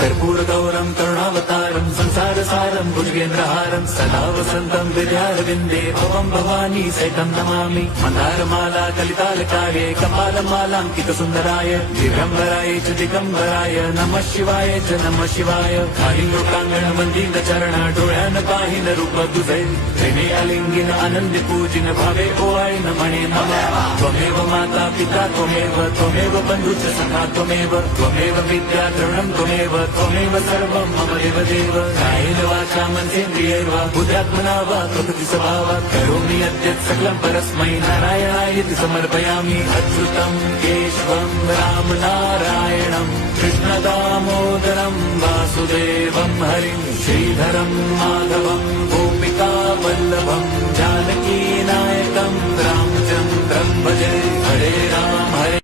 कर्पूरगौरं करुणावतारं संसारसारं भुजगेन्द्रहारं सदा वसन्तं विद्यारविन्दे भवं भवानी सहितं नमामि। मन्दारमाला कलितालकाये कपालमालाङ्कितसुन्दराय दिगम्बराय च दिगम्बराय नमः शिवाय च नमः शिवाय। कालिंगोकांगण मंदिर चरण डोळ्यान पाहिन रूप तुझे प्रेमे अलिंगिन आनंदी पूजिन भावे ओवाळीन म्हणे नमः। त्वमेव माता पिता त्वमेव बंधुश्च सखा त्वमेव विद्या द्रविणं त्वमेव सर्वं मम देव। कायेन वाचा मनसेन्द्रियैर्वा बुद्ध्यात्मना वा प्रकृति स्वभावात् करोमि यद्यत् सकलं परस्मै नारायणायेति समर्पयामि। अच्युतं केशवं राम नारायणं कृष्णदामोदरं वासुदेवं हरिं श्रीधरं माधवं गोपिका वल्लभं जानकी नायकं रामचन्द्रं भजे। हरे राम हरे